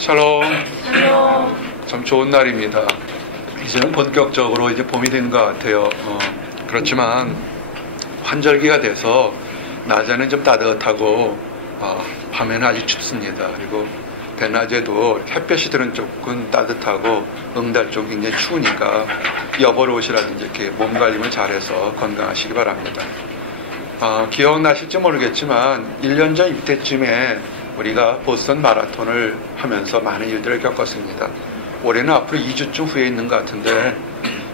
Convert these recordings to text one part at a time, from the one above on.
샬롬. 참 좋은 날입니다. 이제는 본격적으로 이제 봄이 된 것 같아요. 그렇지만 환절기가 돼서 낮에는 좀 따뜻하고 밤에는 아주 춥습니다. 그리고 대낮에도 햇볕이 드는 쪽은 따뜻하고 응달 쪽은 굉장히 추우니까 여벌 옷이라든지 이렇게 몸 관리를 잘해서 건강하시기 바랍니다. 기억나실지 모르겠지만 1년 전 이때쯤에 우리가 보스턴 마라톤을 하면서 많은 일들을 겪었습니다. 올해는 앞으로 2주쯤 후에 있는 것 같은데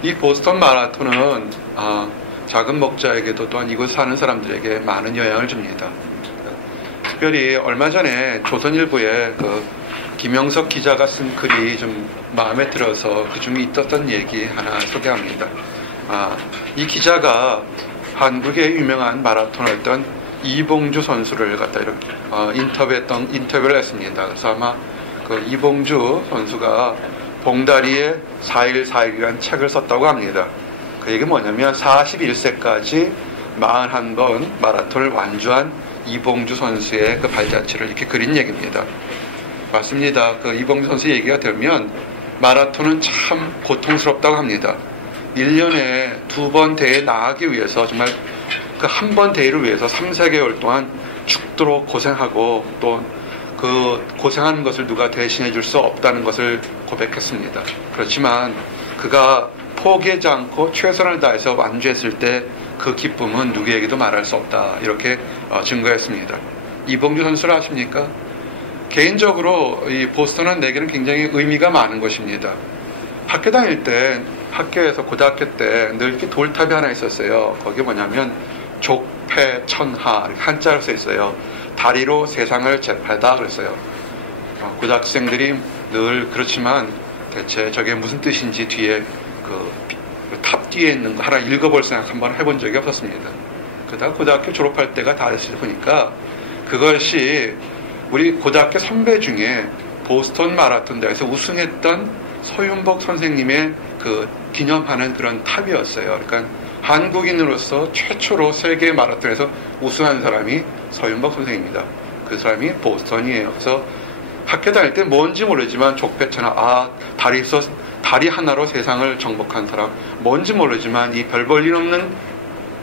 이 보스턴 마라톤은 작은 목자에게도 또한 이곳 사는 사람들에게 많은 영향을 줍니다. 특별히 얼마 전에 조선일보에 김영석 기자가 쓴 글이 좀 마음에 들어서 그 중에 있었던 얘기 하나 소개합니다. 이 기자가 한국의 유명한 마라토너였던 이봉주 선수를 갖다 이렇게 인터뷰를 했습니다. 그래서 아마 그 이봉주 선수가 봉다리의 4일4일이라는 책을 썼다고 합니다. 그 얘기 뭐냐면 41세까지 41번 마라톤을 완주한 이봉주 선수의 그 발자취를 이렇게 그린 얘기입니다. 맞습니다. 그 이봉주 선수 얘기가 되면 마라톤은 참 고통스럽다고 합니다. 1년에 2번 대회에 나가기 위해서 정말 그 한 번 대회를 위해서 3-4개월 동안 죽도록 고생하고 또 그 고생하는 것을 누가 대신해 줄 수 없다는 것을 고백했습니다. 그렇지만 그가 포기하지 않고 최선을 다해서 완주했을 때 그 기쁨은 누구에게도 말할 수 없다. 이렇게 증거했습니다. 이봉주 선수를 아십니까? 개인적으로 이 보스턴은 내게는 굉장히 의미가 많은 것입니다. 학교 다닐 때 학교에서 고등학교 때 늘 이렇게 돌탑이 하나 있었어요. 거기 뭐냐면 족패천하 한자로 써 있어요. 다리로 세상을 제패다 그랬어요. 고등학생들이 늘 그렇지만 대체 저게 무슨 뜻인지 뒤에 탑 뒤에 있는 거 하나 읽어볼 생각 한번 해본 적이 없었습니다. 그러다가 고등학교 졸업할 때가 다 됐을 보니까 그것이 우리 고등학교 선배 중에 보스턴 마라톤 대회에서 우승했던 서윤복 선생님의 그 기념하는 그런 탑이었어요. 그러니까 한국인으로서 최초로 세계 마라톤에서 우승한 사람이 서윤복 선생입니다. 그 사람이 보스턴이에요. 그래서 학교 다닐 때 뭔지 모르지만 족배천하, 다리 하나로 세상을 정복한 사람, 뭔지 모르지만 이 별 볼 일 없는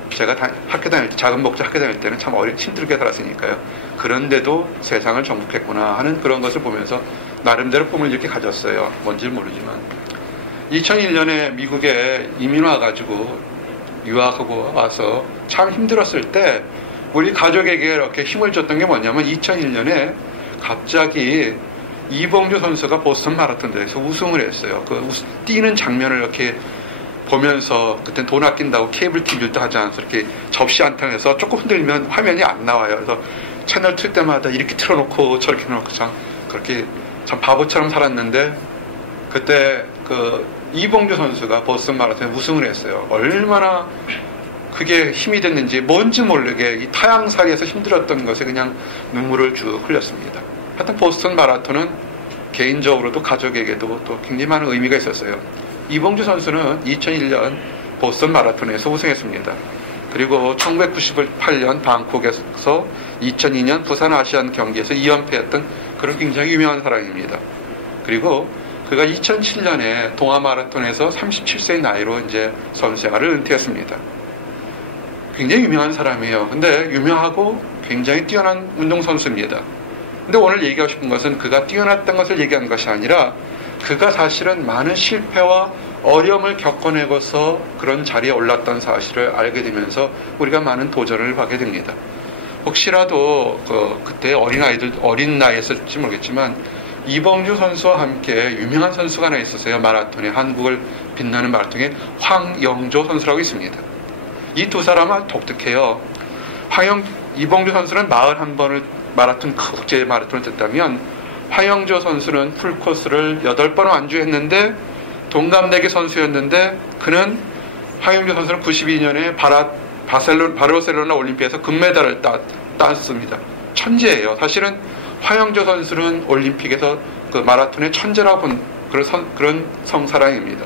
제가 학교 다닐 때, 작은 목자 학교 다닐 때는 참 힘들게 살았으니까요. 그런데도 세상을 정복했구나 하는 그런 것을 보면서 나름대로 꿈을 이렇게 가졌어요. 뭔지 모르지만 2001년에 미국에 이민 와가지고 유학하고 와서 참 힘들었을 때 우리 가족에게 이렇게 힘을 줬던 게 뭐냐면 2001년에 갑자기 이봉주 선수가 보스턴 마라톤 대회에서 우승을 했어요. 뛰는 장면을 이렇게 보면서 그땐 돈 아낀다고 케이블 TV도 하지 않아서 이렇게 접시 안탕에서 조금 흔들면 화면이 안 나와요. 그래서 채널 틀 때마다 이렇게 틀어놓고 저렇게 틀어놓고 그렇게 참 바보처럼 살았는데 그때 이봉주 선수가 보스턴 마라톤에 우승을 했어요. 얼마나 그게 힘이 됐는지 뭔지 모르게 이 타향살이에서 힘들었던 것에 그냥 눈물을 쭉 흘렸습니다. 하여튼 보스턴 마라톤은 개인적으로도 가족에게도 또 굉장히 많은 의미가 있었어요. 이봉주 선수는 2001년 보스턴 마라톤에서 우승했습니다. 그리고 1998년 방콕에서 2002년 부산 아시안 경기에서 2연패했던 그런 굉장히 유명한 사람입니다. 그리고 그가 2007년에 동아 마라톤에서 37세의 나이로 이제 선수 생활을 은퇴했습니다. 굉장히 유명한 사람이에요. 근데 유명하고 굉장히 뛰어난 운동선수입니다. 근데 오늘 얘기하고 싶은 것은 그가 뛰어났던 것을 얘기한 것이 아니라 그가 사실은 많은 실패와 어려움을 겪어내고서 그런 자리에 올랐던 사실을 알게 되면서 우리가 많은 도전을 하게 됩니다. 혹시라도 그때 어린 나이였을지 모르겠지만 이봉주 선수와 함께 유명한 선수가 하나 있었어요. 마라톤에 국을 빛나는 마라톤에 황영조 선수라고 있습니다. 이 두 사람은 독특해요. 이봉주 선수는 41번을 국제 마라톤을 뛰었다면 황영조 선수는 풀코스를 8번 완주했는데 동갑내기 선수였는데 그는 황영조 선수는 92년에 바르셀로나 올림픽에서 금메달을 땄습니다. 천재예요. 사실은 황영조 선수는 올림픽에서 그 마라톤의 천재라고 본 그런 성사랑입니다.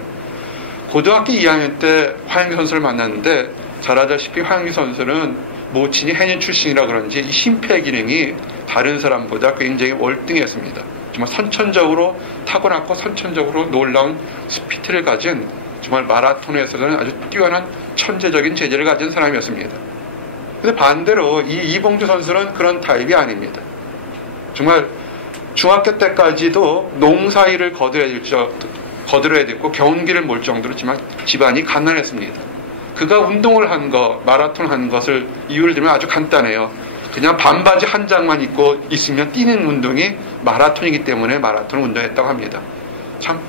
고등학교 2학년 때 황영조 선수를 만났는데 잘 아다시피 황영조 선수는 모친이 해녀 출신이라 그런지 이 심폐 기능이 다른 사람보다 굉장히 월등했습니다. 정말 선천적으로 타고났고 선천적으로 놀라운 스피드를 가진 정말 마라톤에서는 아주 뛰어난 천재적인 재질을 가진 사람이었습니다. 근데 반대로 이 이봉주 선수는 그런 타입이 아닙니다. 정말 중학교 때까지도 농사일을 거들어야 됐고 경운기를 몰 정도로 정말 집안이 가난했습니다. 그가 운동을 한 거, 마라톤 한 것을 이유를 들면 아주 간단해요. 그냥 반바지 한 장만 입고 있으면 뛰는 운동이 마라톤이기 때문에 마라톤을 운동했다고 합니다. 참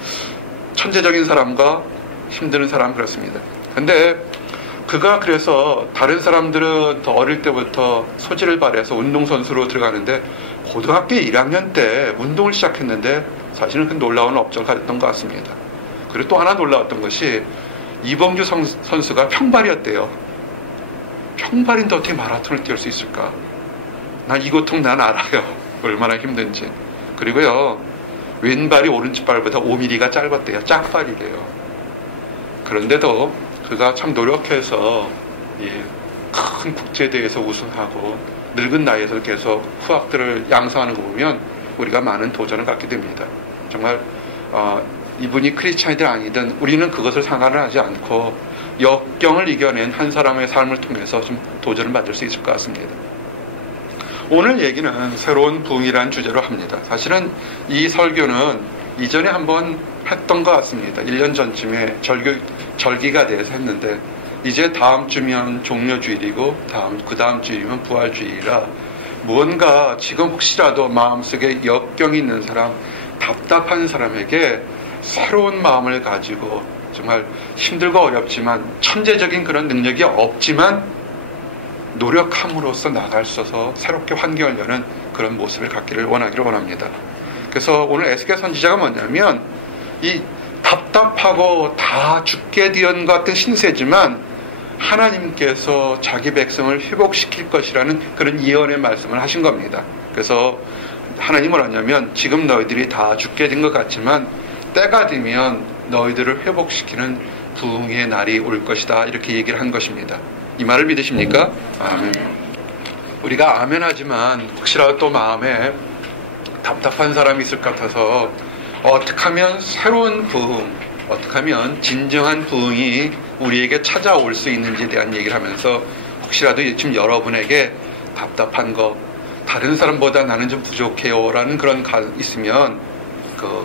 천재적인 사람과 힘드는 사람 그렇습니다. 근데 그가 그래서 다른 사람들은 더 어릴 때부터 소질을 발휘해서 운동선수로 들어가는데 고등학교 1학년 때 운동을 시작했는데 사실은 그 놀라운 업적을 가졌던 것 같습니다. 그리고 또 하나 놀라웠던 것이 이봉주 선수가 평발이었대요. 평발인데 어떻게 마라톤을 뛸 수 있을까? 난 이 고통 난 알아요. 얼마나 힘든지. 그리고요, 왼발이 오른쪽 발보다 5mm가 짧았대요. 짝발이래요. 그런데도 그가 참 노력해서 큰 국제대회에서 우승하고 늙은 나이에서 계속 후학들을 양성하는 거 보면 우리가 많은 도전을 갖게 됩니다. 정말 이분이 크리스찬이든 아니든 우리는 그것을 상관을 하지 않고 역경을 이겨낸 한 사람의 삶을 통해서 좀 도전을 받을 수 있을 것 같습니다. 오늘 얘기는 새로운 부흥이라는 주제로 합니다. 사실은 이 설교는 이전에 한번 했던 것 같습니다. 1년 전쯤에 절기가 돼서 했는데 이제 다음 주면 종려주일이고 그 다음 주일이면 부활주일이라 무언가 지금 혹시라도 마음속에 역경이 있는 사람, 답답한 사람에게 새로운 마음을 가지고 정말 힘들고 어렵지만 천재적인 그런 능력이 없지만 노력함으로써 나갈 수 있어서 새롭게 환경을 여는 그런 모습을 갖기를 원합니다. 그래서 오늘 에스겔 선지자가 뭐냐면 이 답답하고 다 죽게 되는 것 같은 신세지만 하나님께서 자기 백성을 회복시킬 것이라는 그런 예언의 말씀을 하신 겁니다. 그래서 하나님은 뭐냐면 지금 너희들이 다 죽게 된 것 같지만 때가 되면 너희들을 회복시키는 부흥의 날이 올 것이다 이렇게 얘기를 한 것입니다. 이 말을 믿으십니까? 아멘. 우리가 아멘 하지만 혹시라도 또 마음에 답답한 사람이 있을 것 같아서 어떻게 하면 새로운 부흥, 어떻게 하면 진정한 부흥이 우리에게 찾아올 수 있는지에 대한 얘기를 하면서 혹시라도 지금 여러분에게 답답한 거, 다른 사람보다 나는 좀 부족해요 라는 그런 있으면 그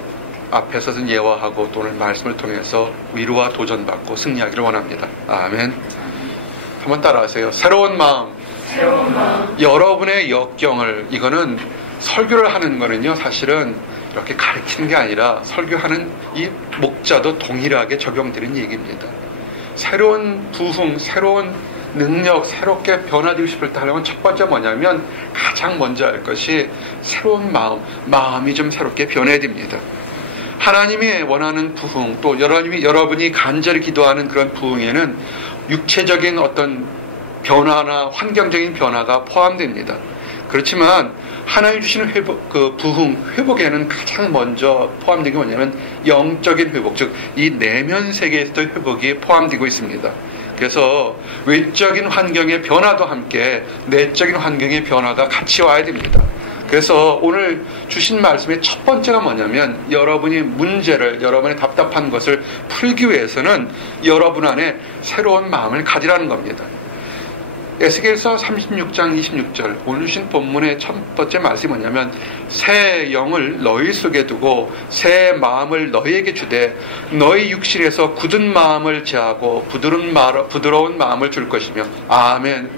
앞에서 예화하고 또는 말씀을 통해서 위로와 도전받고 승리하기를 원합니다. 아멘. 한번 따라하세요. 새로운 마음. 여러분의 역경을, 이거는 설교를 하는 거는요 사실은 이렇게 가르치는 게 아니라 설교하는 이 목자도 동일하게 적용되는 얘기입니다. 새로운 부흥, 새로운 능력, 새롭게 변화되고 싶을 때 하려면 첫 번째 뭐냐면 가장 먼저 할 것이 새로운 마음이 좀 새롭게 변해야 됩니다. 하나님이 원하는 부흥, 또 여러분이 간절히 기도하는 그런 부흥에는 육체적인 어떤 변화나 환경적인 변화가 포함됩니다. 그렇지만 하나님 주시는 회복에는 가장 먼저 포함된 게 뭐냐면 영적인 회복, 즉 이 내면 세계에서도 회복이 포함되고 있습니다. 그래서 외적인 환경의 변화도 함께 내적인 환경의 변화가 같이 와야 됩니다. 그래서 오늘 주신 말씀의 첫 번째가 뭐냐면 여러분의 여러분의 답답한 것을 풀기 위해서는 여러분 안에 새로운 마음을 가지라는 겁니다. 에스겔서 36장 26절 오늘 주신 본문의 첫 번째 말씀이 뭐냐면 새 영을 너희 속에 두고 새 마음을 너희에게 주되 너희 육신에서 굳은 마음을 제하고 부드러운 마음을 줄 것이며 아멘.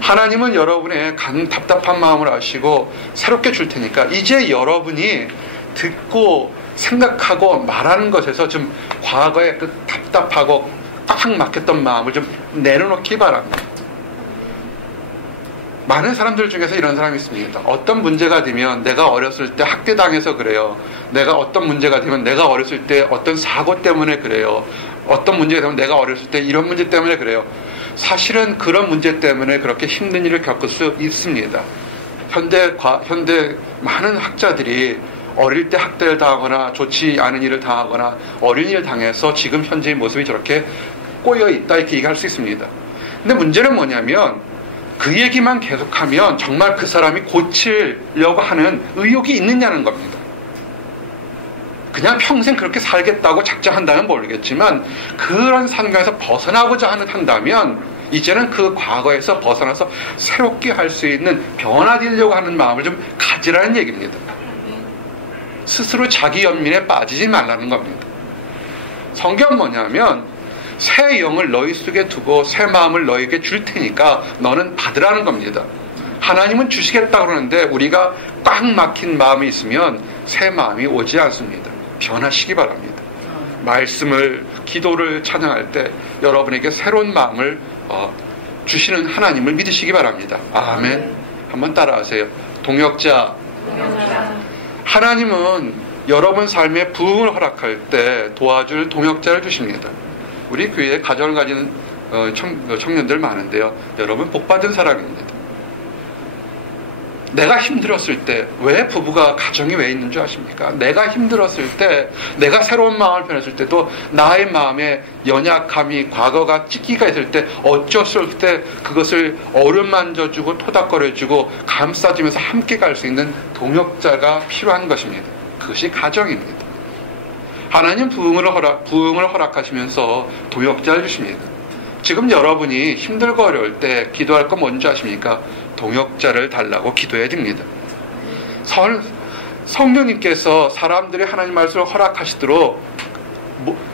하나님은 여러분의 답답한 마음을 아시고 새롭게 줄 테니까 이제 여러분이 듣고 생각하고 말하는 것에서 좀 과거에 그 답답하고 꽉 막혔던 마음을 좀 내려놓기 바랍니다. 많은 사람들 중에서 이런 사람이 있습니다. 어떤 문제가 되면 내가 어렸을 때 학대당해서 그래요. 내가 어떤 문제가 되면 내가 어렸을 때 어떤 사고 때문에 그래요. 어떤 문제가 되면 내가 어렸을 때 이런 문제 때문에 그래요. 사실은 그런 문제 때문에 그렇게 힘든 일을 겪을 수 있습니다. 현대 많은 학자들이 어릴 때 학대를 당하거나 좋지 않은 일을 당하거나 어린 일을 당해서 지금 현재의 모습이 저렇게 꼬여있다 이렇게 얘기할 수 있습니다. 근데 문제는 뭐냐면 그 얘기만 계속하면 정말 그 사람이 고치려고 하는 의욕이 있느냐는 겁니다. 그냥 평생 그렇게 살겠다고 작정한다면 모르겠지만 그런 환경에서 벗어나고자 한다면 이제는 그 과거에서 벗어나서 새롭게 할 수 있는 변화되려고 하는 마음을 좀 가지라는 얘기입니다. 스스로 자기 연민에 빠지지 말라는 겁니다. 성경은 뭐냐면 새 영을 너희 속에 두고 새 마음을 너희에게 줄 테니까 너는 받으라는 겁니다. 하나님은 주시겠다 그러는데 우리가 꽉 막힌 마음이 있으면 새 마음이 오지 않습니다. 변하시기 바랍니다. 말씀을, 기도를 찬양할 때 여러분에게 새로운 마음을 주시는 하나님을 믿으시기 바랍니다. 아멘. 한번 따라하세요. 동역자. 하나님은 여러분 삶에 부흥을 허락할 때 도와줄 동역자를 주십니다. 우리 교회에 가정을 가진 청년들 많은데요. 여러분 복받은 사람입니다. 내가 힘들었을 때 왜 부부가 가정이 왜 있는 줄 아십니까? 내가 힘들었을 때, 내가 새로운 마음을 변했을 때도 나의 마음에 연약함이, 과거가 찢기가 있을 때 어쩔 수 없을 때 그것을 어루만져주고 토닥거려주고 감싸주면서 함께 갈 수 있는 동역자가 필요한 것입니다. 그것이 가정입니다. 하나님 부흥을 허락하시면서 동역자를 주십니다. 지금 여러분이 힘들고 어려울 때 기도할 건 뭔지 아십니까? 동역자를 달라고 기도해야 됩니다. 성령님께서 사람들이 하나님 말씀을 허락하시도록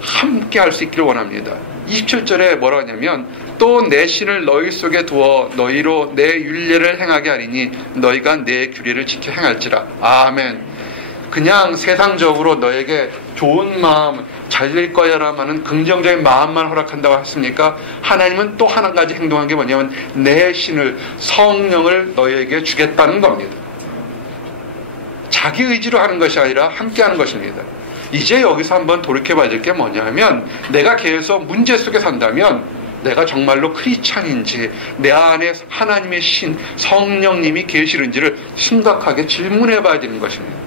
함께 할 수 있기를 원합니다. 27절에 뭐라고 하냐면 또 내 신을 너희 속에 두어 너희로 내 율례를 행하게 하리니 너희가 내 규례를 지켜 행할지라. 아멘. 그냥 세상적으로 너에게 좋은 마음, 잘 될 거야라고 하는 긍정적인 마음만 허락한다고 했습니까? 하나님은 또 한 가지 행동한 게 뭐냐면 내 신을, 성령을 너에게 주겠다는 겁니다. 자기 의지로 하는 것이 아니라 함께 하는 것입니다. 이제 여기서 한번 돌이켜봐야 될 게 뭐냐면 내가 계속 문제 속에 산다면 내가 정말로 크리스찬인지 내 안에 하나님의 신, 성령님이 계시는지를 심각하게 질문해 봐야 되는 것입니다.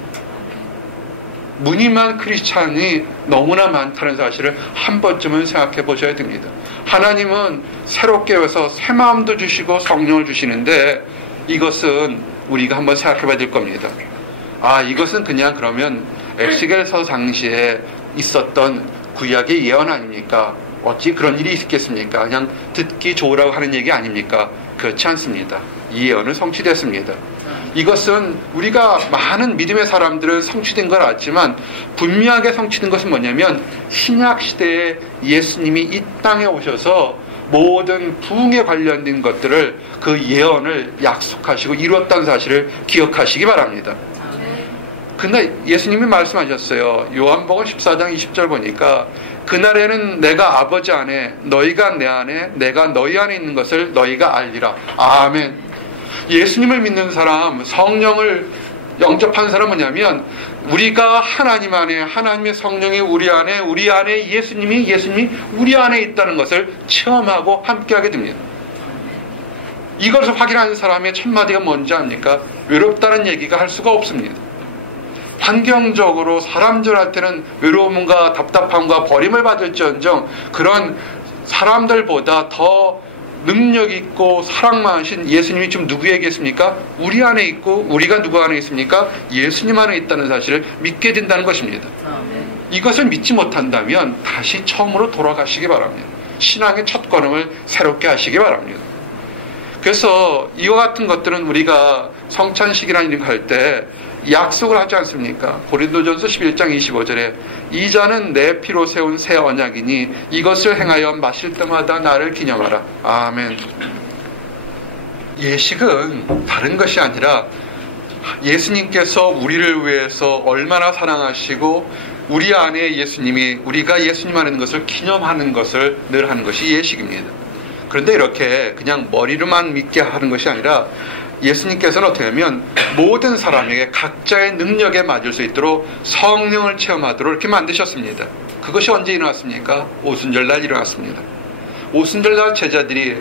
무늬만 크리스찬이 너무나 많다는 사실을 한 번쯤은 생각해 보셔야 됩니다. 하나님은 새롭게 해서 새 마음도 주시고 성령을 주시는데 이것은 우리가 한번 생각해 봐야 될 겁니다. 이것은 그냥 그러면 에스겔서 당시에 있었던 구약의 예언 아닙니까? 어찌 그런 일이 있겠습니까? 그냥 듣기 좋으라고 하는 얘기 아닙니까? 그렇지 않습니다. 이 예언은 성취됐습니다. 이것은 우리가 많은 믿음의 사람들은 성취된 걸 알지만 분명하게 성취된 것은 뭐냐면 신약시대에 예수님이 이 땅에 오셔서 모든 부흥에 관련된 것들을 그 예언을 약속하시고 이루었다는 사실을 기억하시기 바랍니다. 근데 예수님이 말씀하셨어요. 요한복음 14장 20절 보니까 그날에는 내가 아버지 안에 너희가 내 안에 내가 너희 안에 있는 것을 너희가 알리라. 아멘. 예수님을 믿는 사람, 성령을 영접한 사람은 뭐냐면 우리가 하나님 안에, 하나님의 성령이 우리 안에 예수님이 우리 안에 있다는 것을 체험하고 함께하게 됩니다. 이것을 확인하는 사람의 첫 마디가 뭔지 압니까? 외롭다는 얘기가 할 수가 없습니다. 환경적으로 사람들한테는 외로움과 답답함과 버림을 받을지언정 그런 사람들보다 더 능력 있고 사랑 많으신 예수님이 지금 누구에게 있습니까? 우리 안에 있고 우리가 누구 안에 있습니까? 예수님 안에 있다는 사실을 믿게 된다는 것입니다. 이것을 믿지 못한다면 다시 처음으로 돌아가시기 바랍니다. 신앙의 첫 걸음을 새롭게 하시기 바랍니다. 그래서 이와 같은 것들은 우리가 성찬식이라는 일을 할 때 약속을 하지 않습니까? 고린도전서 11장 25절에 이 잔은 내 피로 세운 새 언약이니 이것을 행하여 마실 때마다 나를 기념하라. 아멘. 예식은 다른 것이 아니라 예수님께서 우리를 위해서 얼마나 사랑하시고 우리 안에 예수님이 우리가 예수님 안에 있는 것을 기념하는 것을 늘 하는 것이 예식입니다. 그런데 이렇게 그냥 머리로만 믿게 하는 것이 아니라 예수님께서는 어떻게 하면 모든 사람에게 각자의 능력에 맞을 수 있도록 성령을 체험하도록 이렇게 만드셨습니다. 그것이 언제 일어났습니까? 오순절날 일어났습니다. 오순절날 제자들이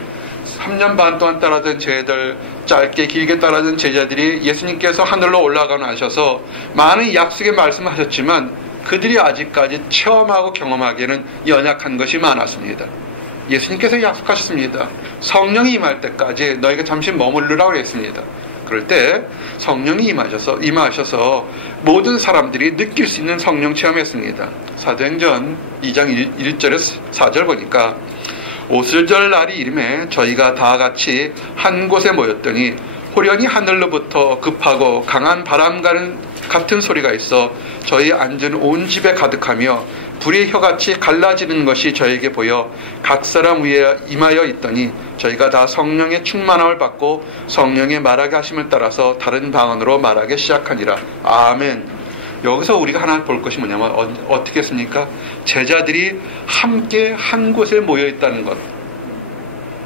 3년 반 동안 따라던 제자들, 짧게 길게 따라던 제자들이 예수님께서 하늘로 올라가 나셔서 많은 약속의 말씀을 하셨지만 그들이 아직까지 체험하고 경험하기에는 연약한 것이 많았습니다. 예수님께서 약속하셨습니다. 성령이 임할 때까지 너희가 잠시 머무르라고 했습니다. 그럴 때 성령이 임하셔서 모든 사람들이 느낄 수 있는 성령 체험했습니다. 사도행전 2장 1절에서 4절 보니까 오슬절 날이 이름에 저희가 다 같이 한 곳에 모였더니 호련히 하늘로부터 급하고 강한 바람 같은 소리가 있어 저희 앉은 온 집에 가득하며 불의 혀같이 갈라지는 것이 저에게 보여 각 사람 위에 임하여 있더니 저희가 다 성령의 충만함을 받고 성령의 말하게 하심을 따라서 다른 방언으로 말하기 시작하니라. 아멘. 여기서 우리가 하나 볼 것이 뭐냐면 어떻게 했습니까? 제자들이 함께 한 곳에 모여 있다는 것.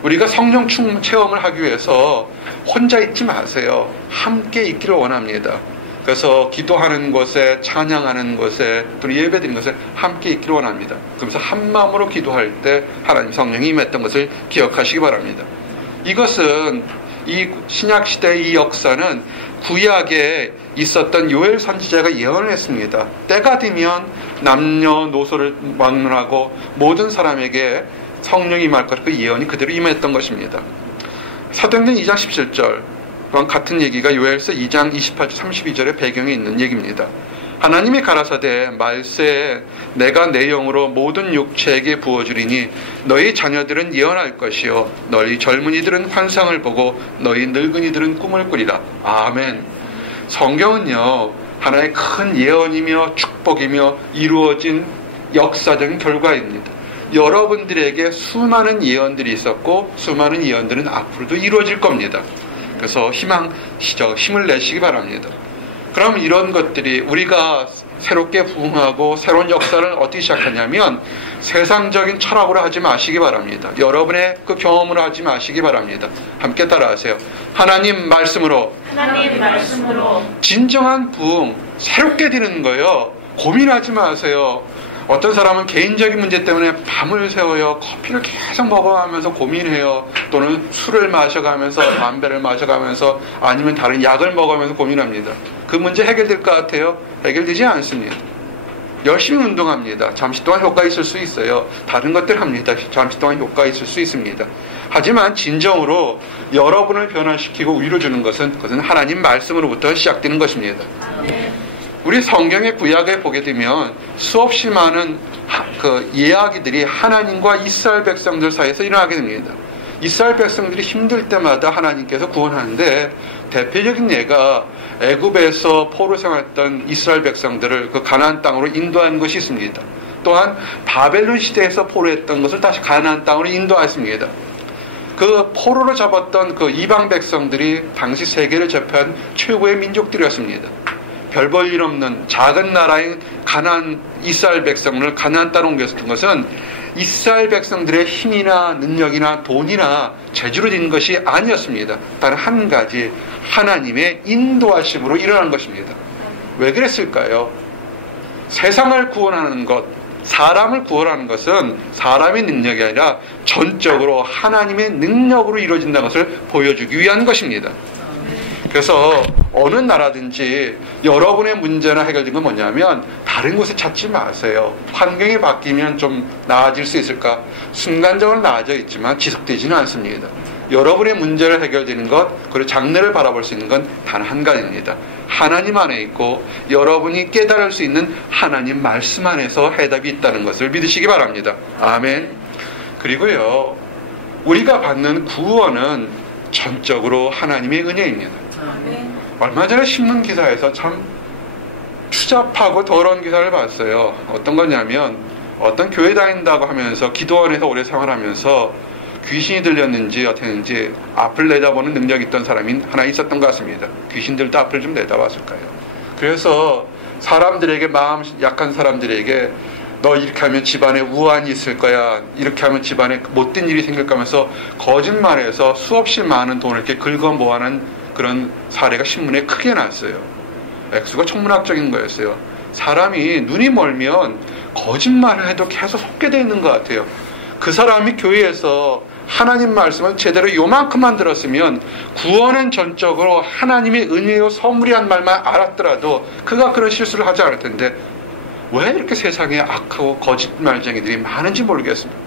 우리가 성령 체험을 하기 위해서 혼자 있지 마세요. 함께 있기를 원합니다. 그래서 기도하는 곳에, 찬양하는 곳에, 또 예배드리는 곳에 함께 있기를 원합니다. 그러면서 한 마음으로 기도할 때 하나님 성령이 임했던 것을 기억하시기 바랍니다. 이것은 이 신약시대의 이 역사는 구약에 있었던 요엘 선지자가 예언을 했습니다. 때가 되면 남녀노소를 막론하고 모든 사람에게 성령이 임할 것, 그 예언이 그대로 임했던 것입니다. 사도행전 2장 17절 같은 얘기가 요엘서 2장 28절 32절의 배경에 있는 얘기입니다. 하나님이 가라사대 말세에 내가 내 영으로 모든 육체에게 부어주리니 너희 자녀들은 예언할 것이요 너희 젊은이들은 환상을 보고 너희 늙은이들은 꿈을 꾸리라. 아멘. 성경은요 하나의 큰 예언이며 축복이며 이루어진 역사적인 결과입니다. 여러분들에게 수많은 예언들이 있었고 수많은 예언들은 앞으로도 이루어질 겁니다. 그래서 힘을 내시기 바랍니다. 그럼 이런 것들이 우리가 새롭게 부흥하고 새로운 역사를 어떻게 시작하냐면 세상적인 철학으로 하지 마시기 바랍니다. 여러분의 그 경험으로 하지 마시기 바랍니다. 함께 따라하세요. 하나님 말씀으로 진정한 부흥, 새롭게 되는 거예요. 고민하지 마세요. 어떤 사람은 개인적인 문제 때문에 밤을 새워요. 커피를 계속 먹어가면서 고민해요. 또는 술을 마셔가면서 담배를 마셔가면서 아니면 다른 약을 먹으면서 고민합니다. 그 문제 해결될 것 같아요? 해결되지 않습니다. 열심히 운동합니다. 잠시 동안 효과 있을 수 있어요. 다른 것들 합니다. 잠시 동안 효과 있을 수 있습니다. 하지만 진정으로 여러분을 변화시키고 위로주는 그것은 하나님 말씀으로부터 시작되는 것입니다. 우리 성경의 구약에 보게 되면 수없이 많은 그 이야기들이 하나님과 이스라엘 백성들 사이에서 일어나게 됩니다. 이스라엘 백성들이 힘들 때마다 하나님께서 구원하는데 대표적인 예가 애굽에서 포로 생활했던 이스라엘 백성들을 그 가나안 땅으로 인도한 것이 있습니다. 또한 바벨론 시대에서 포로했던 것을 다시 가나안 땅으로 인도했습니다. 그 포로로 잡았던 그 이방 백성들이 당시 세계를 제패한 최고의 민족들이었습니다. 별 볼 일 없는 작은 나라인 가나안 이스라엘 백성을 가나안 땅으로 옮겼던 것은 이스라엘 백성들의 힘이나 능력이나 돈이나 재주로 된 것이 아니었습니다. 단 한 가지 하나님의 인도하심으로 일어난 것입니다. 왜 그랬을까요? 세상을 구원하는 것, 사람을 구원하는 것은 사람의 능력이 아니라 전적으로 하나님의 능력으로 이루어진다는 것을 보여주기 위한 것입니다. 그래서 어느 나라든지 여러분의 문제나 해결된 건 뭐냐면 다른 곳에 찾지 마세요. 환경이 바뀌면 좀 나아질 수 있을까? 순간적으로 나아져 있지만 지속되지는 않습니다. 여러분의 문제를 해결되는 것, 그리고 장래를 바라볼 수 있는 건 단 한 가지입니다. 하나님 안에 있고 여러분이 깨달을 수 있는 하나님 말씀 안에서 해답이 있다는 것을 믿으시기 바랍니다. 아멘. 그리고요, 우리가 받는 구원은 전적으로 하나님의 은혜입니다. 얼마 전에 신문 기사에서 참 추잡하고 더러운 기사를 봤어요. 어떤 거냐면 어떤 교회 다닌다고 하면서 기도원에서 오래 생활하면서 귀신이 들렸는지 어떻게 했는지 앞을 내다보는 능력이 있던 사람이 하나 있었던 것 같습니다. 귀신들도 앞을 좀 내다봤을까요? 그래서 사람들에게, 마음 약한 사람들에게 너 이렇게 하면 집안에 우환이 있을 거야, 이렇게 하면 집안에 못된 일이 생길 거면서 거짓말해서 수없이 많은 돈을 이렇게 긁어 모아는 그런 사례가 신문에 크게 났어요. 액수가 천문학적인 거였어요. 사람이 눈이 멀면 거짓말을 해도 계속 속게 되어 있는 것 같아요. 그 사람이 교회에서 하나님 말씀을 제대로 요만큼만 들었으면 구원은 전적으로 하나님의 은혜요 선물이란 말만 알았더라도 그가 그런 실수를 하지 않을 텐데 왜 이렇게 세상에 악하고 거짓말쟁이들이 많은지 모르겠습니다.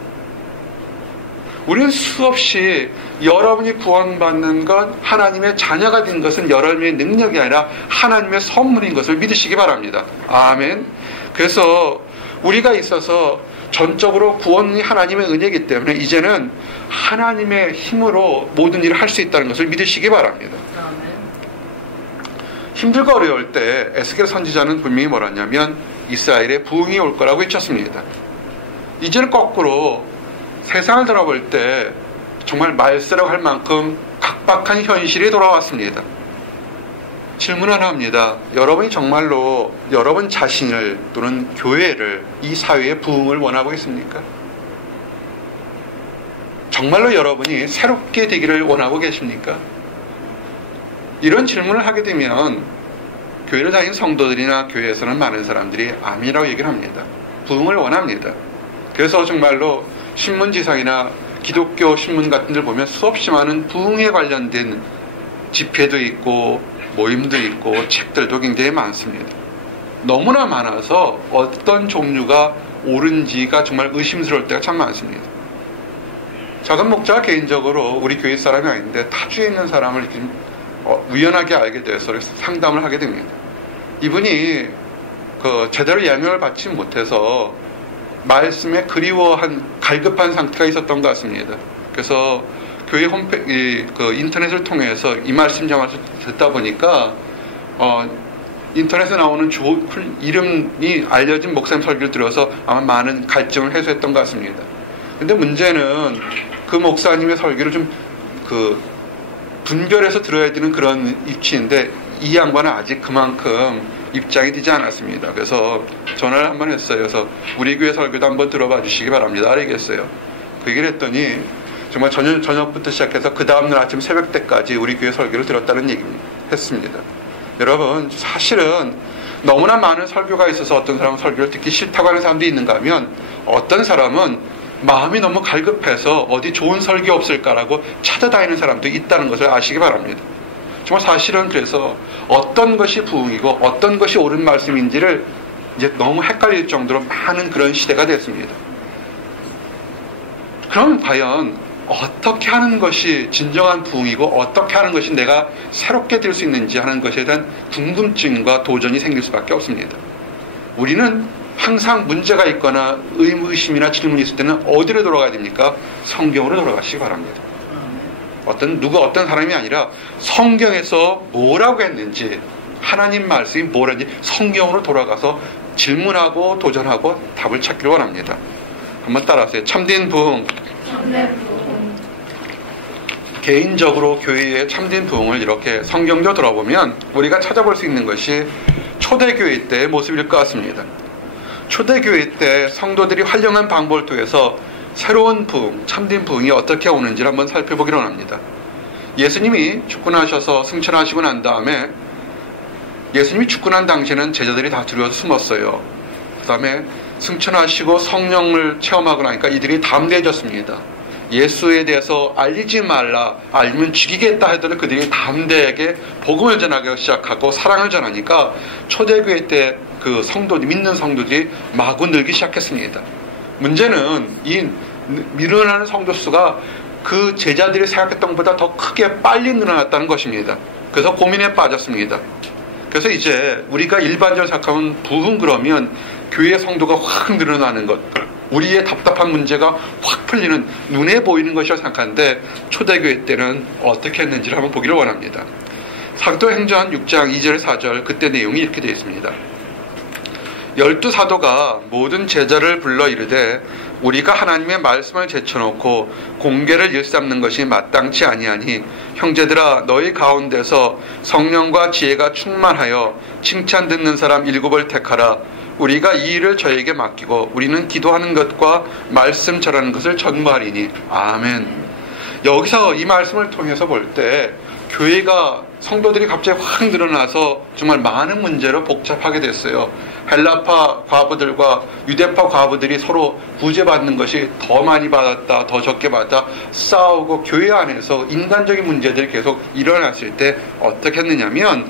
우리는 수없이 여러분이 구원받는 것, 하나님의 자녀가 된 것은 여러분의 능력이 아니라 하나님의 선물인 것을 믿으시기 바랍니다. 아멘. 그래서 우리가 있어서 전적으로 구원이 하나님의 은혜이기 때문에 이제는 하나님의 힘으로 모든 일을 할 수 있다는 것을 믿으시기 바랍니다. 힘들고 어려울 때 에스겔 선지자는 분명히 뭐라냐면 이스라엘에 부흥이 올 거라고 외쳤습니다. 이제는 거꾸로 세상을 돌아볼 때 정말 말세라고 할 만큼 각박한 현실이 돌아왔습니다. 질문 하나 합니다. 여러분이 정말로 여러분 자신을 또는 교회를, 이 사회의 부흥을 원하고 있습니까? 정말로 여러분이 새롭게 되기를 원하고 계십니까? 이런 질문을 하게 되면 교회를 다니는 성도들이나 교회에서는 많은 사람들이 아멘이라고 얘기를 합니다. 부흥을 원합니다. 그래서 정말로 신문지상이나 기독교 신문 같은 데 보면 수없이 많은 부흥에 관련된 집회도 있고 모임도 있고 책들도 굉장히 많습니다. 너무나 많아서 어떤 종류가 옳은지가 정말 의심스러울 때가 참 많습니다. 작은 목자가 개인적으로 우리 교회 사람이 아닌데 타주에 있는 사람을 이렇게 우연하게 알게 돼서 상담을 하게 됩니다. 이분이 제대로 영향을 받지 못해서 말씀에 그리워한 갈급한 상태가 있었던 것 같습니다. 그래서 교회 홈페이지 인터넷을 통해서 이 말씀 좀 듣다 보니까 인터넷에 나오는 이름이 알려진 목사님 설교를 들어서 아마 많은 갈증을 해소했던 것 같습니다. 근데 문제는 그 목사님의 설교를 좀 분별해서 들어야 되는 그런 입지인데 이 양반은 아직 그만큼 입장이 되지 않았습니다. 그래서 전화를 한번 했어요. 그래서 우리 교회 설교도 한번 들어봐 주시기 바랍니다. 알겠어요. 그 얘기를 했더니 정말 저녁부터 시작해서 그 다음날 아침 새벽 때까지 우리 교회 설교를 들었다는 얘기를 했습니다. 여러분, 사실은 너무나 많은 설교가 있어서 어떤 사람은 설교를 듣기 싫다고 하는 사람도 있는가 하면 어떤 사람은 마음이 너무 갈급해서 어디 좋은 설교 없을까라고 찾아다니는 사람도 있다는 것을 아시기 바랍니다. 정말 사실은 그래서 어떤 것이 부흥이고 어떤 것이 옳은 말씀인지를 이제 너무 헷갈릴 정도로 많은 그런 시대가 됐습니다. 그럼 과연 어떻게 하는 것이 진정한 부흥이고 어떻게 하는 것이 내가 새롭게 될 수 있는지 하는 것에 대한 궁금증과 도전이 생길 수밖에 없습니다. 우리는 항상 문제가 있거나 의심이나 질문이 있을 때는 어디로 돌아가야 됩니까? 성경으로 돌아가시기 바랍니다. 어떤 사람이 아니라 성경에서 뭐라고 했는지, 하나님 말씀이 뭐라는지 성경으로 돌아가서 질문하고 도전하고 답을 찾기를 원합니다. 한번 따라하세요. 참된 부흥. 개인적으로 교회의 참된 부흥을 이렇게 성경적으로 돌아보면 우리가 찾아볼 수 있는 것이 초대교회 때의 모습일 것 같습니다. 초대교회 때 성도들이 활용한 방법을 통해서 새로운 부흥, 참된 부흥이 어떻게 오는지를 한번 살펴보기로 합니다. 예수님이 죽고 승천하시고 난 다음에 예수님이 죽고 난 당시에는 제자들이 다 두려워서 숨었어요. 그 다음에 승천하시고 성령을 체험하고 나니까 이들이 담대해졌습니다. 예수에 대해서 알리지 말라, 알면 죽이겠다 했더니 그들이 담대하게 복음을 전하기 시작하고 사랑을 전하니까 초대교회 때 그 성도들, 믿는 성도들이 마구 늘기 시작했습니다. 문제는 이 밀어나는 성도 수가 그 제자들이 생각했던 것보다 더 크게 빨리 늘어났다는 것입니다. 그래서 고민에 빠졌습니다. 그래서 이제 우리가 일반적으로 생각하면 부흥 그러면 교회 성도가 확 늘어나는 것, 우리의 답답한 문제가 확 풀리는, 눈에 보이는 것이라고 생각하는데 초대교회 때는 어떻게 했는지를 한번 보기를 원합니다. 사도행전 6장 2절 4절 그때 내용이 이렇게 되어 있습니다. 12사도가 모든 제자를 불러 이르되 우리가 하나님의 말씀을 제쳐놓고 공개를 일삼는 것이 마땅치 아니하니 형제들아 너희 가운데서 성령과 지혜가 충만하여 칭찬 듣는 사람 7을 택하라. 우리가 이 일을 저에게 맡기고 우리는 기도하는 것과 말씀 전하는 것을 전무하리니. 아멘. 여기서 이 말씀을 통해서 볼 때 교회가 성도들이 갑자기 확 늘어나서 정말 많은 문제로 복잡하게 됐어요. 헬라파 과부들과 유대파 과부들이 서로 구제받는 것이 더 많이 받았다, 더 적게 받았다 싸우고 교회 안에서 인간적인 문제들이 계속 일어났을 때 어떻게 했느냐면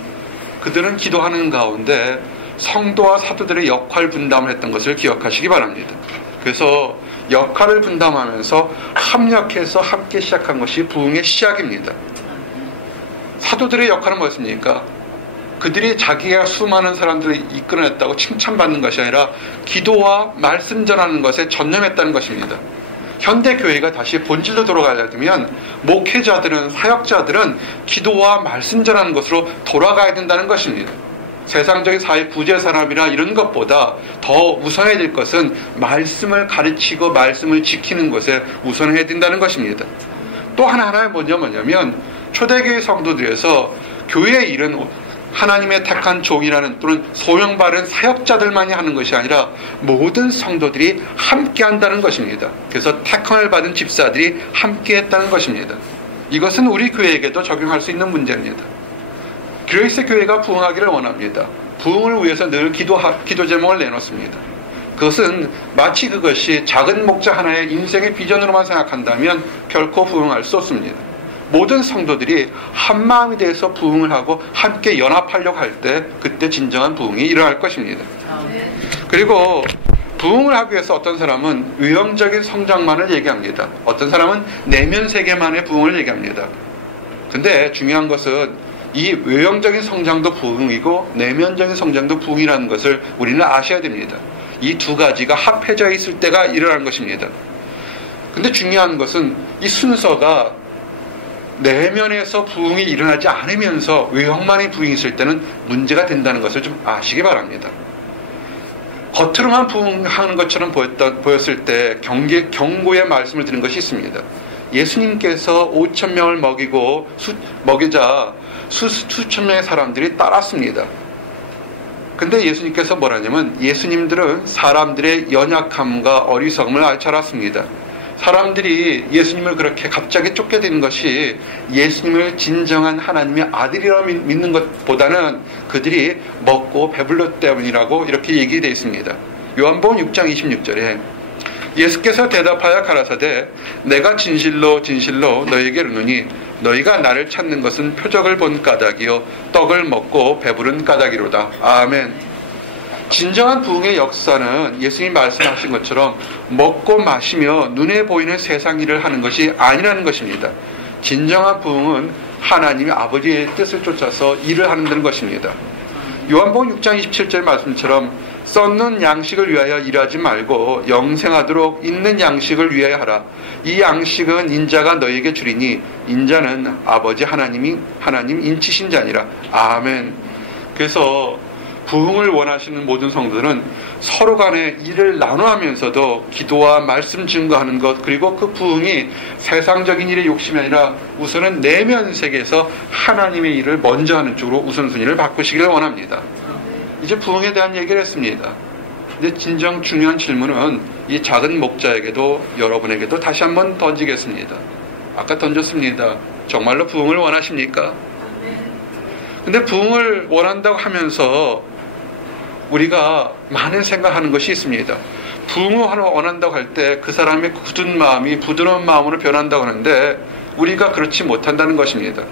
그들은 기도하는 가운데 성도와 사도들의 역할 분담을 했던 것을 기억하시기 바랍니다. 그래서 역할을 분담하면서 합력해서 함께 시작한 것이 부흥의 시작입니다. 사도들의 역할은 뭐였습니까? 그들이 자기가 수많은 사람들을 이끌어냈다고 칭찬받는 것이 아니라 기도와 말씀 전하는 것에 전념했다는 것입니다. 현대교회가 다시 본질로 돌아가려면 목회자들은, 사역자들은 기도와 말씀 전하는 것으로 돌아가야 된다는 것입니다. 세상적인 사회 부재산업이나 이런 것보다 더 우선해야 될 것은 말씀을 가르치고 말씀을 지키는 것에 우선해야 된다는 것입니다. 또 하나의 뭐냐면 초대교회 성도들에서 교회의 일은 하나님의 택한 종이라는 또는 소명받은 사역자들만이 하는 것이 아니라 모든 성도들이 함께 한다는 것입니다. 그래서 택함을 받은 집사들이 함께 했다는 것입니다. 이것은 우리 교회에게도 적용할 수 있는 문제입니다. 그레이스 교회가 부흥하기를 원합니다. 부흥을 위해서 늘 기도 제목을 내놓습니다. 그것은 마치 그것이 작은 목자 하나의 인생의 비전으로만 생각한다면 결코 부흥할 수 없습니다. 모든 성도들이 한 마음이 돼서 부흥을 하고 함께 연합하려고 할 때 그때 진정한 부흥이 일어날 것입니다. 그리고 부흥을 하기 위해서 어떤 사람은 외형적인 성장만을 얘기합니다. 어떤 사람은 내면 세계만의 부흥을 얘기합니다. 근데 중요한 것은 이 외형적인 성장도 부흥이고 내면적인 성장도 부흥이라는 것을 우리는 아셔야 됩니다. 이 두 가지가 합해져 있을 때가 일어나는 것입니다. 근데 중요한 것은 이 순서가 내면에서 부흥이 일어나지 않으면서 외형만의 부흥이 있을 때는 문제가 된다는 것을 좀 아시기 바랍니다. 겉으로만 부흥하는 것처럼 보였을 때 경고의 말씀을 드린 것이 있습니다. 예수님께서 5,000명을 먹이자 수천 명의 사람들이 따랐습니다. 근데 예수님께서 뭐라냐면 예수님들은 사람들의 연약함과 어리석음을 잘 알았습니다. 사람들이 예수님을 그렇게 갑자기 쫓게 된 것이 예수님을 진정한 하나님의 아들이라고 믿는 것보다는 그들이 먹고 배불렀 때문이라고 이렇게 얘기되어 있습니다. 요한복음 6장 26절에 예수께서 대답하여 가라사대 내가 진실로 진실로 너희에게 이르노니 너희가 나를 찾는 것은 표적을 본 까닭이요 떡을 먹고 배부른 까닭이로다. 아멘. 진정한 부흥의 역사는 예수님이 말씀하신 것처럼 먹고 마시며 눈에 보이는 세상 일을 하는 것이 아니라는 것입니다. 진정한 부흥은 하나님의 아버지의 뜻을 쫓아서 일을 하는 것입니다. 요한복음 6장 27절 말씀처럼 썩는 양식을 위하여 일하지 말고 영생하도록 있는 양식을 위하여 하라. 이 양식은 인자가 너에게 주리니 인자는 아버지 하나님 인치신 자니라. 아멘. 그래서 부흥을 원하시는 모든 성도들은 서로 간에 일을 나눠하면서도 기도와 말씀 증거하는 것, 그리고 그 부흥이 세상적인 일의 욕심이 아니라 우선은 내면 세계에서 하나님의 일을 먼저 하는 쪽으로 우선순위를 바꾸시기를 원합니다. 이제 부흥에 대한 얘기를 했습니다. 근데 진정 중요한 질문은 이 작은 목자에게도 여러분에게도 다시 한번 던지겠습니다. 아까 던졌습니다. 정말로 부흥을 원하십니까? 근데 부흥을 원한다고 하면서 우리가 많은 생각하는 것이 있습니다. 부흥을 원한다고 할 때 그 사람의 굳은 마음이 부드러운 마음으로 변한다고 하는데 우리가 그렇지 못한다는 것입니다.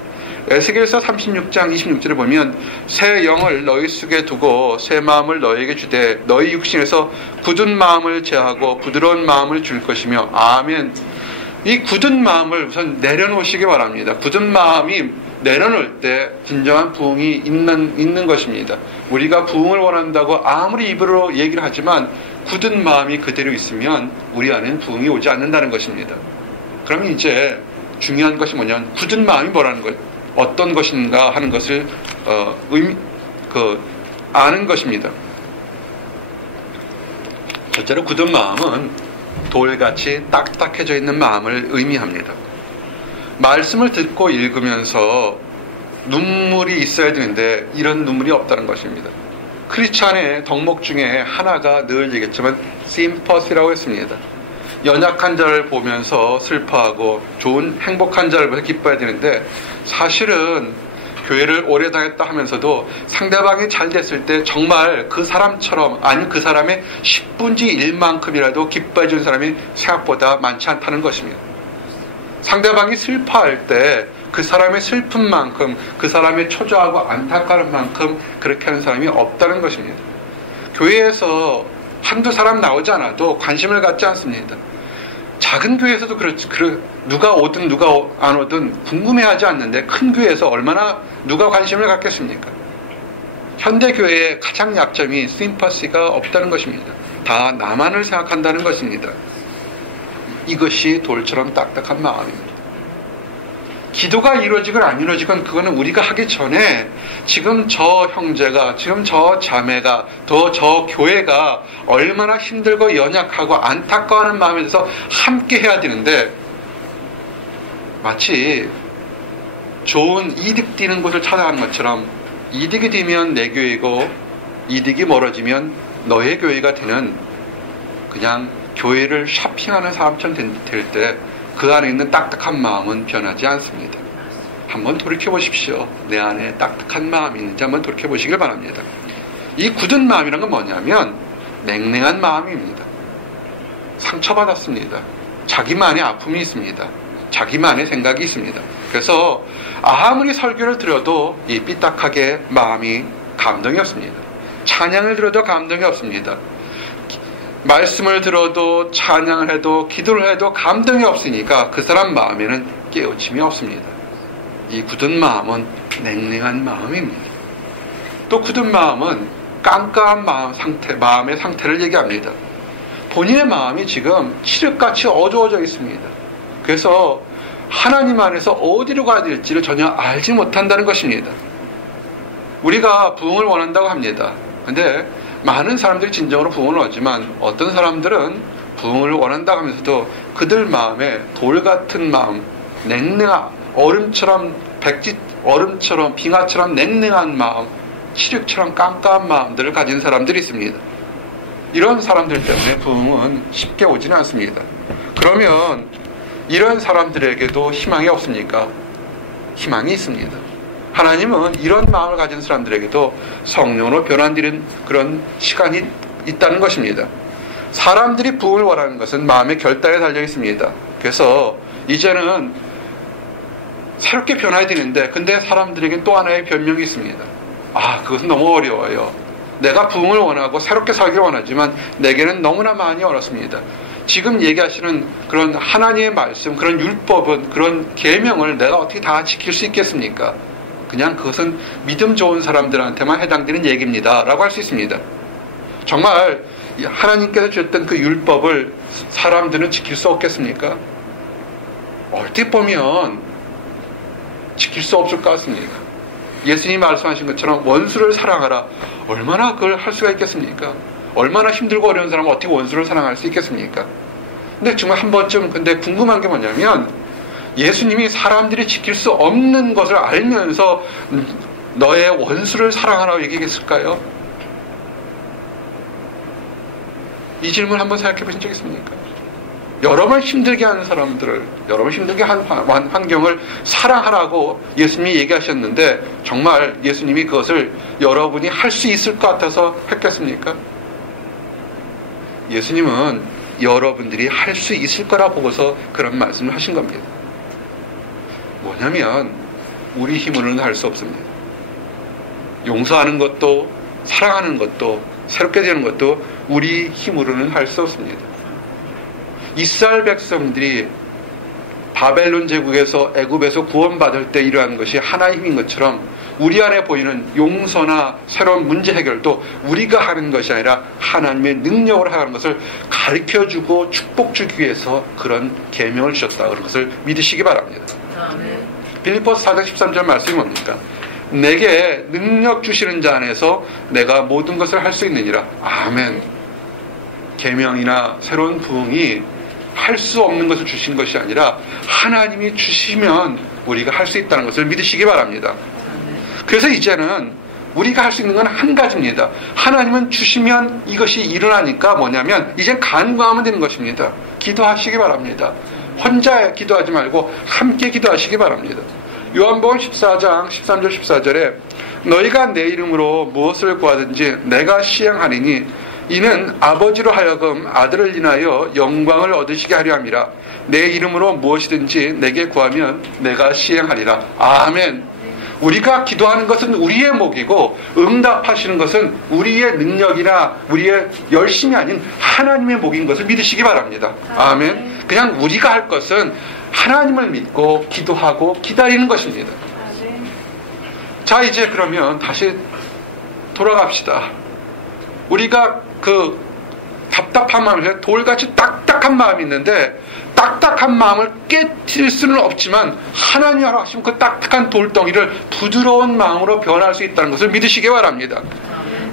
에스겔서 36장 26절에 보면 새 영을 너희 속에 두고 새 마음을 너희에게 주되 너희 육신에서 굳은 마음을 제하고 부드러운 마음을 줄 것이며 아멘. 이 굳은 마음을 우선 내려놓으시기 바랍니다. 굳은 마음이 내려놓을 때 진정한 부흥이 있는 것입니다. 우리가 부흥을 원한다고 아무리 입으로 얘기를 하지만 굳은 마음이 그대로 있으면 우리 안에는 부흥이 오지 않는다는 것입니다. 그러면 이제 중요한 것이 뭐냐면 굳은 마음이 뭐라는 것, 어떤 것인가 하는 것을 아는 것입니다. 첫째로 굳은 마음은 돌같이 딱딱해져 있는 마음을 의미합니다. 말씀을 듣고 읽으면서 눈물이 있어야 되는데 이런 눈물이 없다는 것입니다. 크리스찬의 덕목 중에 하나가 늘 얘기했지만 심퍼시라고 했습니다. 연약한 자를 보면서 슬퍼하고 좋은 행복한 자를 보면서 기뻐야 되는데 사실은 교회를 오래 다녔다 하면서도 상대방이 잘 됐을 때 정말 그 사람처럼 아니면 그 사람의 10분지 1만큼이라도 기뻐해 주는 사람이 생각보다 많지 않다는 것입니다. 상대방이 슬퍼할 때 그 사람의 슬픈 만큼 그 사람의 초조하고 안타까운 만큼 그렇게 하는 사람이 없다는 것입니다. 교회에서 한두 사람 나오지 않아도 관심을 갖지 않습니다. 작은 교회에서도 그렇지. 누가 오든 누가 안 오든 궁금해하지 않는데 큰 교회에서 얼마나 누가 관심을 갖겠습니까? 현대교회의 가장 약점이 심퍼시가 없다는 것입니다. 다 나만을 생각한다는 것입니다. 이것이 돌처럼 딱딱한 마음입니다. 기도가 이루어지건 안 이루어지건 그거는 우리가 하기 전에 지금 저 형제가, 지금 저 자매가, 더 저 교회가 얼마나 힘들고 연약하고 안타까워하는 마음에 대해서 함께 해야 되는데, 마치 좋은 이득 뛰는 곳을 찾아가는 것처럼 이득이 되면 내 교회고 이득이 멀어지면 너의 교회가 되는, 그냥 교회를 쇼핑하는 사람처럼 될 때 그 안에 있는 딱딱한 마음은 변하지 않습니다. 한번 돌이켜보십시오. 내 안에 딱딱한 마음이 있는지 한번 돌이켜보시길 바랍니다. 이 굳은 마음이란 건 뭐냐면 냉랭한 마음입니다. 상처받았습니다. 자기만의 아픔이 있습니다. 자기만의 생각이 있습니다. 그래서 아무리 설교를 들어도 이 삐딱하게 마음이 감동이 없습니다. 찬양을 들어도 감동이 없습니다. 말씀을 들어도 찬양을 해도 기도를 해도 감동이 없으니까 그 사람 마음에는 깨우침이 없습니다. 이 굳은 마음은 냉랭한 마음입니다. 또 굳은 마음은 깜깜한 마음의 상태를 얘기합니다. 본인의 마음이 지금 칠흑같이 어두워져 있습니다. 그래서 하나님 안에서 어디로 가야 될지를 전혀 알지 못한다는 것입니다. 우리가 부흥을 원한다고 합니다. 근데 많은 사람들이 진정으로 부흥을 원하지만 어떤 사람들은 부흥을 원한다고 하면서도 그들 마음에 돌 같은 마음, 냉랭한 얼음처럼 빙하처럼 냉랭한 마음, 칠흑처럼 깜깜한 마음들을 가진 사람들이 있습니다. 이런 사람들 때문에 부흥은 쉽게 오지는 않습니다. 그러면 이런 사람들에게도 희망이 없습니까? 희망이 있습니다. 하나님은 이런 마음을 가진 사람들에게도 성령으로 변화되는 그런 시간이 있다는 것입니다. 사람들이 부흥을 원하는 것은 마음의 결단에 달려 있습니다. 그래서 이제는 새롭게 변화해야 되는데, 근데 사람들에게는 또 하나의 변명이 있습니다. 그것은 너무 어려워요. 내가 부흥을 원하고 새롭게 살기를 원하지만 내게는 너무나 많이 어렵습니다. 지금 얘기하시는 그런 하나님의 말씀, 그런 율법은, 그런 계명을 내가 어떻게 다 지킬 수 있겠습니까? 그냥 그것은 믿음 좋은 사람들한테만 해당되는 얘기입니다 라고 할 수 있습니다. 정말 하나님께서 주셨던 그 율법을 사람들은 지킬 수 없겠습니까? 얼핏 보면 지킬 수 없을 것 같습니다. 예수님이 말씀하신 것처럼 원수를 사랑하라. 얼마나 그걸 할 수가 있겠습니까? 얼마나 힘들고 어려운 사람은 어떻게 원수를 사랑할 수 있겠습니까? 근데 정말 한 번쯤 근데 궁금한 게 뭐냐면, 예수님이 사람들이 지킬 수 없는 것을 알면서 너의 원수를 사랑하라고 얘기했을까요? 이 질문 한번 생각해 보신 적 있습니까? 여러분 힘들게 하는 사람들을, 여러분 힘들게 한 환경을 사랑하라고 예수님이 얘기하셨는데, 정말 예수님이 그것을 여러분이 할 수 있을 것 같아서 했겠습니까? 예수님은 여러분들이 할 수 있을 거라 보고서 그런 말씀을 하신 겁니다. 뭐냐면 우리 힘으로는 할 수 없습니다. 용서하는 것도 사랑하는 것도 새롭게 되는 것도 우리 힘으로는 할 수 없습니다. 이스라엘 백성들이 바벨론 제국에서 애굽에서 구원받을 때 이러한 것이 하나의 힘인 것처럼 우리 안에 보이는 용서나 새로운 문제 해결도 우리가 하는 것이 아니라 하나님의 능력으로 하는 것을 가르쳐주고 축복주기 위해서 그런 계명을 주셨다. 그런 것을 믿으시기 바랍니다. 빌립보서 4장 13절 말씀이 뭡니까? 내게 능력 주시는 자 안에서 내가 모든 것을 할 수 있느니라. 아멘. 계명이나 새로운 부흥이 할 수 없는 것을 주신 것이 아니라 하나님이 주시면 우리가 할 수 있다는 것을 믿으시기 바랍니다. 그래서 이제는 우리가 할 수 있는 건 한 가지입니다. 하나님은 주시면 이것이 일어나니까 뭐냐면 이제 간구하면 되는 것입니다. 기도하시기 바랍니다. 혼자 기도하지 말고 함께 기도하시기 바랍니다. 요한복음 14장 13절 14절에 너희가 내 이름으로 무엇을 구하든지 내가 시행하리니 이는 아버지로 하여금 아들을 인하여 영광을 얻으시게 하려 함이라. 내 이름으로 무엇이든지 내게 구하면 내가 시행하리라. 아멘. 우리가 기도하는 것은 우리의 목이고 응답하시는 것은 우리의 능력이나 우리의 열심이 아닌 하나님의 목인 것을 믿으시기 바랍니다. 아멘. 그냥 우리가 할 것은 하나님을 믿고 기도하고 기다리는 것입니다. 자, 이제 그러면 다시 돌아갑시다. 우리가 그 답답한 마음을 돌같이 딱딱한 마음이 있는데 딱딱한 마음을 깨뜨릴 수는 없지만 하나님이 하시면 그 딱딱한 돌덩이를 부드러운 마음으로 변할 수 있다는 것을 믿으시기 바랍니다.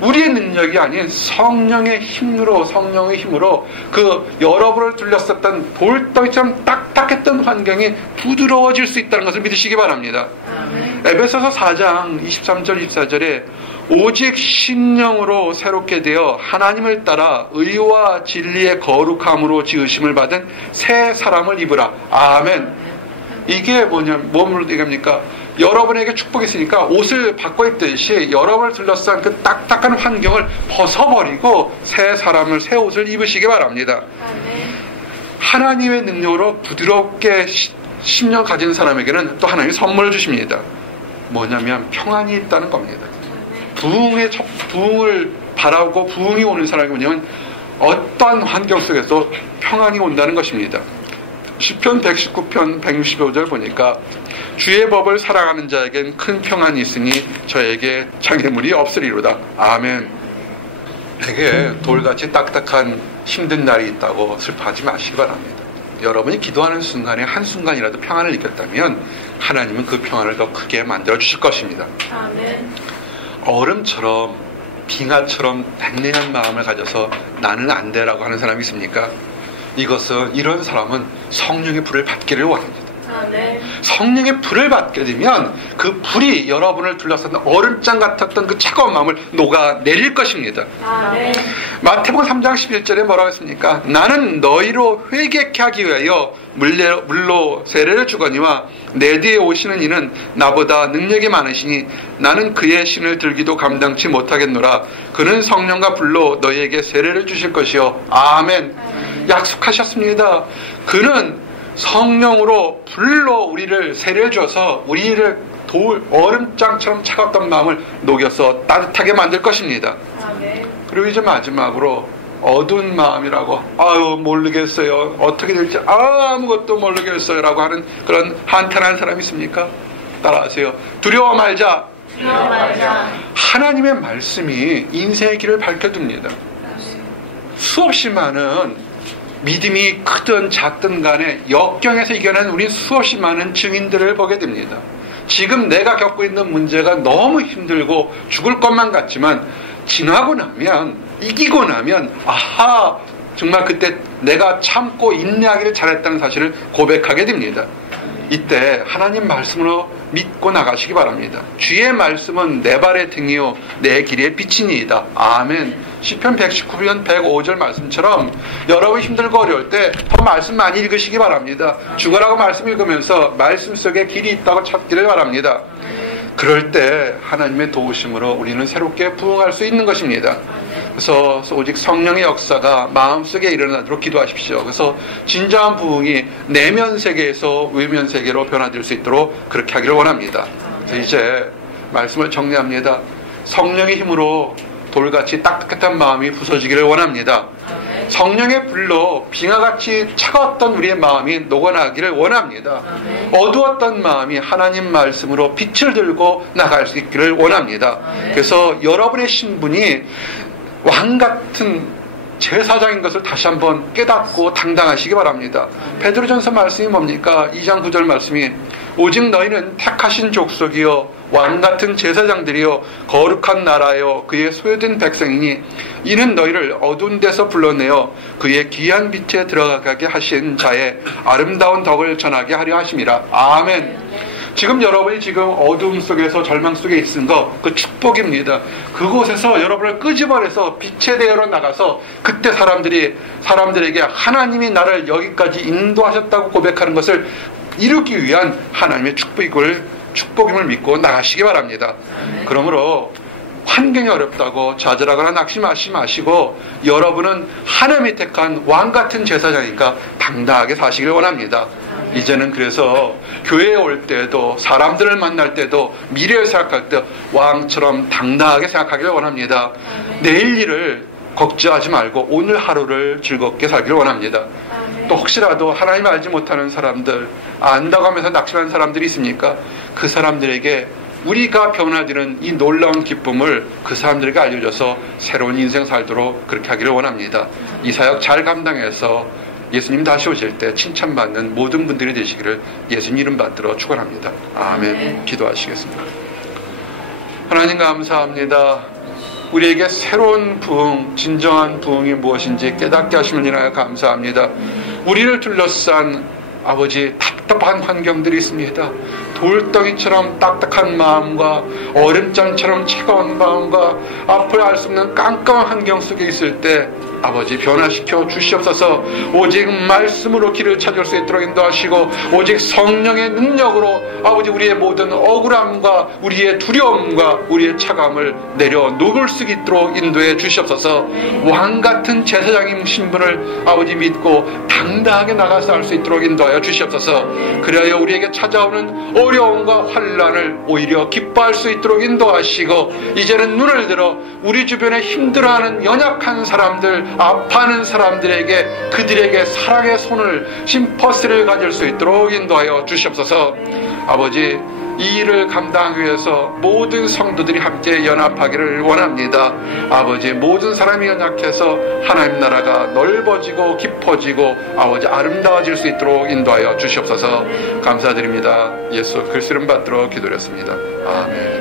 우리의 능력이 아닌 성령의 힘으로 그 여러분을 둘러쌌던 돌덩이처럼 딱딱했던 환경이 부드러워질 수 있다는 것을 믿으시기 바랍니다. 에베소서 4장 23절 24절에 오직 신령으로 새롭게 되어 하나님을 따라 의와 진리의 거룩함으로 지으심을 받은 새 사람을 입으라. 아멘. 이게 뭐를 얘기합니까? 여러분에게 축복이 있으니까 옷을 바꿔 입듯이 여러분을 둘러싼 그 딱딱한 환경을 벗어버리고 새 사람을, 새 옷을 입으시기 바랍니다. 하나님의 능력으로 부드럽게 심령 가진 사람에게는 또 하나님이 선물을 주십니다. 뭐냐면 평안이 있다는 겁니다. 부흥을 바라고 부흥이 오는 사람이 뭐냐면 어떠한 환경 속에서 평안이 온다는 것입니다. 시편 119편 165절 보니까 주의 법을 사랑하는 자에겐 큰 평안이 있으니 저에게 장애물이 없으리로다. 아멘. 되게 돌같이 딱딱한 힘든 날이 있다고 슬퍼하지 마시기 바랍니다. 여러분이 기도하는 순간에 한순간이라도 평안을 느꼈다면 하나님은 그 평안을 더 크게 만들어 주실 것입니다. 아멘. 얼음처럼 빙하처럼 냉랭한 마음을 가져서 나는 안 돼라고 하는 사람이 있습니까? 이런 사람은 성령의 불을 받기를 원합니다. 네. 성령의 불을 받게 되면 그 불이 여러분을 둘러싼 얼음장 같았던 그 차가운 마음을 녹아내릴 것입니다. 네. 마태복음 3장 11절에 뭐라고 했습니까? 나는 너희로 회개케 하기 위하여 물로 세례를 주거니와 내 뒤에 오시는 이는 나보다 능력이 많으시니 나는 그의 신을 들기도 감당치 못하겠노라. 그는 성령과 불로 너희에게 세례를 주실 것이요. 아멘. 약속하셨습니다. 그는 성령으로 불로 우리를 세례를 줘서 우리를 얼음장처럼 차갑던 마음을 녹여서 따뜻하게 만들 것입니다. 그리고 이제 마지막으로 어두운 마음이라고 모르겠어요. 어떻게 될지 아무것도 모르겠어요 라고 하는 그런 한탄한 사람이 있습니까? 따라하세요. 두려워 말자. 하나님의 말씀이 인생의 길을 밝혀줍니다. 수없이 많은 믿음이 크든 작든 간에 역경에서 이겨낸 우린 수없이 많은 증인들을 보게 됩니다. 지금 내가 겪고 있는 문제가 너무 힘들고 죽을 것만 같지만 지나고 나면, 이기고 나면 정말 그때 내가 참고 인내하기를 잘했다는 사실을 고백하게 됩니다. 이때 하나님 말씀으로 믿고 나가시기 바랍니다. 주의 말씀은 내 발의 등이요 내 길의 빛이니이다. 아멘. 시편 119편 105절 말씀처럼 여러분 힘들고 어려울 때 더 말씀 많이 읽으시기 바랍니다. 죽어라고 말씀 읽으면서 말씀 속에 길이 있다고 찾기를 바랍니다. 그럴 때 하나님의 도우심으로 우리는 새롭게 부흥할 수 있는 것입니다. 그래서 오직 성령의 역사가 마음속에 일어나도록 기도하십시오. 그래서 진정한 부흥이 내면 세계에서 외면 세계로 변화될 수 있도록 그렇게 하기를 원합니다. 그래서 이제 말씀을 정리합니다. 성령의 힘으로 돌같이 딱딱한 마음이 부서지기를 원합니다. 성령의 불로 빙하같이 차가웠던 우리의 마음이 녹아나기를 원합니다. 어두웠던 마음이 하나님 말씀으로 빛을 들고 나갈 수 있기를 원합니다. 그래서 여러분의 신분이 왕같은 제사장인 것을 다시 한번 깨닫고 당당하시기 바랍니다. 베드로전서 말씀이 뭡니까? 2장 9절 말씀이 오직 너희는 택하신 족속이요 왕같은 제사장들이요 거룩한 나라요 그의 소유된 백성이니 이는 너희를 어두운 데서 불러내어 그의 귀한 빛에 들어가게 하신 자의 아름다운 덕을 전하게 하려 하심이라. 아멘. 지금 여러분이 지금 어두움 속에서 절망 속에 있는 거 그 축복입니다. 그곳에서 여러분을 끄집어내서 빛의 대열로 나가서 그때 사람들에게 하나님이 나를 여기까지 인도하셨다고 고백하는 것을 이루기 위한 하나님의 축복임을 믿고 나가시기 바랍니다. 그러므로 환경이 어렵다고 좌절하거나 낙심하지 마시고 여러분은 하나님이 택한 왕같은 제사장이니까 당당하게 사시길 원합니다. 이제는 그래서 교회에 올 때도 사람들을 만날 때도 미래를 생각할 때 왕처럼 당당하게 생각하기를 원합니다. 내일 일을 걱정하지 말고 오늘 하루를 즐겁게 살기를 원합니다. 또 혹시라도 하나님 알지 못하는 사람들, 안다고 하면서 낙심하는 사람들이 있습니까? 그 사람들에게 우리가 변화되는 이 놀라운 기쁨을 그 사람들에게 알려줘서 새로운 인생 살도록 그렇게 하기를 원합니다. 이 사역 잘 감당해서 예수님 다시 오실 때 칭찬받는 모든 분들이 되시기를 예수님 이름 받들어 축원합니다. 아멘. 기도하시겠습니다. 하나님 감사합니다. 우리에게 새로운 부흥, 진정한 부흥이 무엇인지 깨닫게 하심을 인하여 감사합니다. 우리를 둘러싼 아버지 답답한 환경들이 있습니다. 돌덩이처럼 딱딱한 마음과 얼음장처럼 차가운 마음과 앞을 알 수 없는 깜깜한 환경 속에 있을 때 아버지 변화시켜 주시옵소서. 오직 말씀으로 길을 찾을 수 있도록 인도하시고 오직 성령의 능력으로 아버지 우리의 모든 억울함과 우리의 두려움과 우리의 차감을 내려 녹을 수 있도록 인도해 주시옵소서. 왕같은 제사장님 신분을 아버지 믿고 당당하게 나가서 할 수 있도록 인도하여 주시옵소서. 그래야 우리에게 찾아오는 어려움과 환난을 오히려 기뻐할 수 있도록 인도하시고 이제는 눈을 들어 우리 주변에 힘들어하는 연약한 사람들, 아파하는 사람들에게 그들에게 사랑의 손을 심퍼스를 가질 수 있도록 인도하여 주시옵소서. 아버지 이 일을 감당하기 위해서 모든 성도들이 함께 연합하기를 원합니다. 아버지 모든 사람이 연약해서 하나님 나라가 넓어지고 깊어지고 아버지 아름다워질 수 있도록 인도하여 주시옵소서. 감사드립니다. 예수 그리스도 이름 받들어 기도했습니다. 아멘.